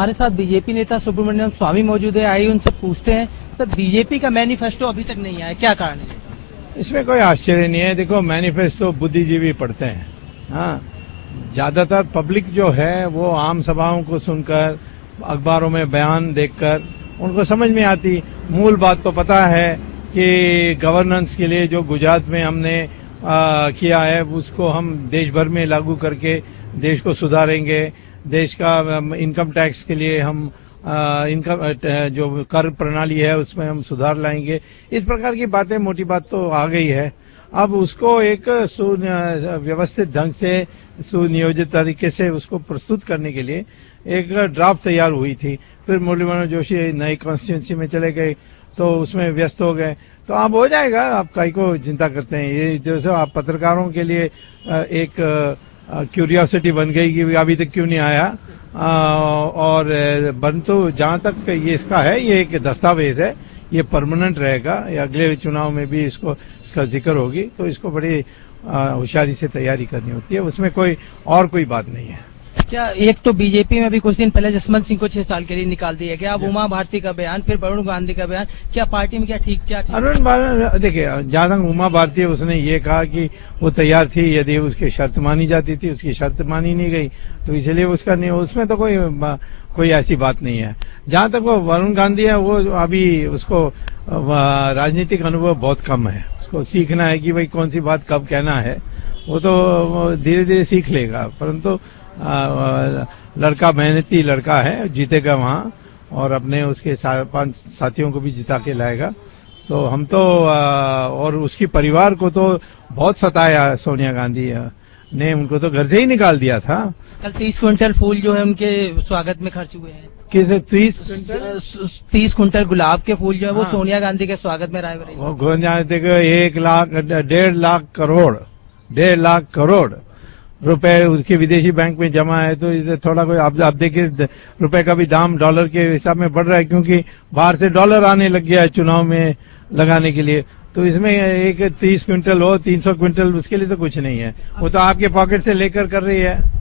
हमारे साथ बीजेपी नेता सुब्रमण्यम स्वामी मौजूद है। आइए उनसे पूछते हैं, सर बीजेपी का मैनिफेस्टो अभी तक नहीं आया, क्या कारण है? इसमें कोई आश्चर्य नहीं है। देखो, मैनिफेस्टो बुद्धिजीवी पढ़ते हैं। हाँ, ज्यादातर पब्लिक जो है वो आम सभाओं को सुनकर, अखबारों में बयान देखकर उनको समझ में आती। मूल बात तो पता है कि गवर्नेंस के लिए जो गुजरात में हमने किया है उसको हम देश भर में लागू करके देश को सुधारेंगे। देश का इनकम टैक्स के लिए हम इनकम जो कर प्रणाली है उसमें हम सुधार लाएंगे। इस प्रकार की बातें, मोटी बात तो आ गई है। अब उसको एक व्यवस्थित ढंग से, सुनियोजित तरीके से उसको प्रस्तुत करने के लिए एक ड्राफ्ट तैयार हुई थी। फिर मुरली मनोहर जोशी नई कॉन्स्टिट्यूंसी में चले गए तो उसमें व्यस्त हो गए। तो अब हो जाएगा, आप काहे को चिंता करते हैं? ये जो आप पत्रकारों के लिए एक क्यूरियोसिटी बन गई कि अभी तक क्यों नहीं आया। और बन तो जहां तक ये इसका है, ये एक दस्तावेज है, ये परमानेंट रहेगा। अगले चुनाव में भी इसका जिक्र होगी, तो इसको बड़ी होशियारी से तैयारी करनी होती है। उसमें कोई बात नहीं है। क्या एक तो बीजेपी में भी कुछ दिन पहले जसवंत सिंह को 6 साल के लिए निकाल दिया गया, अब उमा भारती का बयान, फिर वरुण गांधी का बयान, क्या पार्टी में क्या ठीक? देखिए, जहां तक उमा भारती, उसने ये कहा कि वो तैयार थी यदि उसकी शर्त मानी जाती थी। उसकी शर्त मानी नहीं गई तो इसलिए उसका नहीं, उसमें तो कोई ऐसी बात नहीं है। जहां तक वो वरुण गांधी है, वो अभी उसको राजनीतिक अनुभव बहुत कम है। उसको सीखना है कि भाई कौन सी बात कब कहना है। वो तो धीरे धीरे सीख लेगा, परंतु लड़का मेहनती लड़का है, जीतेगा वहाँ और अपने उसके 5 साथियों को भी जिता के लाएगा। तो हम तो और उसकी परिवार को तो बहुत सताया कुमारी गांधी ने, उनको तो घर से ही निकाल दिया था। कल 30 क्विंटल फूल जो है उनके स्वागत में खर्च हुए हैं। किसे 30 क्विंटल गुलाब के फूल जो है वो सोनिया गांधी के स्वागत में रायबरेली। वो 1.5 लाख करोड़ रुपए उसके विदेशी बैंक में जमा है। तो इसे थोड़ा कोई आप देखिए, रुपए का भी दाम डॉलर के हिसाब में बढ़ रहा है, क्योंकि बाहर से डॉलर आने लग गया है चुनाव में लगाने के लिए। तो इसमें एक 30 क्विंटल हो, 300 क्विंटल, उसके लिए तो कुछ नहीं है। वो तो आपके पॉकेट से लेकर कर रही है।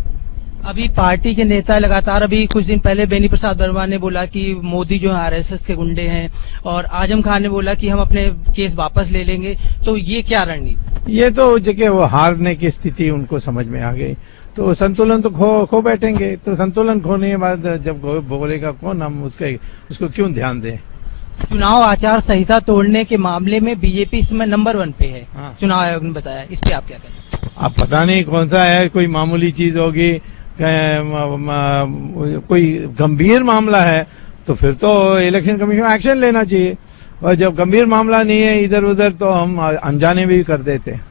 अभी पार्टी के नेता लगातार, अभी कुछ दिन पहले बेनी प्रसाद वर्मा ने बोला कि मोदी जो है आरएसएस के गुंडे हैं, और आजम खान ने बोला कि हम अपने केस वापस ले लेंगे। तो ये क्या रणनीति? ये तो जगह वो हारने की स्थिति उनको समझ में आ गई, तो संतुलन तो खो बैठेंगे। तो संतुलन खोने के बाद जब बोलेगा कौन, हम उसको क्यों ध्यान दें? चुनाव आचार संहिता तोड़ने के मामले में बीजेपी इस समय नंबर 1 पे है। हाँ। चुनाव आयोग ने बताया, इस पे आप क्या कहते हैं? अब पता नहीं कौन सा है, कोई मामूली चीज होगी, कोई गंभीर मामला है तो फिर तो इलेक्शन कमीशन एक्शन लेना चाहिए। और जब गंभीर मामला नहीं है इधर उधर, तो हम अनजाने भी कर देते हैं।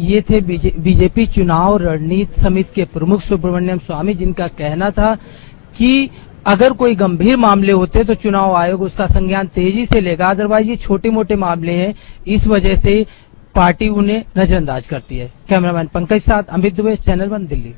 ये थे बीजेपी चुनाव रणनीति समिति के प्रमुख सुब्रमण्यम स्वामी, जिनका कहना था कि अगर कोई गंभीर मामले होते तो चुनाव आयोग उसका संज्ञान तेजी से लेगा, अदरवाइज ये छोटे मोटे मामले हैं, इस वजह से पार्टी उन्हें नजरअंदाज करती है। कैमरामैन पंकज साथ अमित दुबे, चैनल 1 दिल्ली।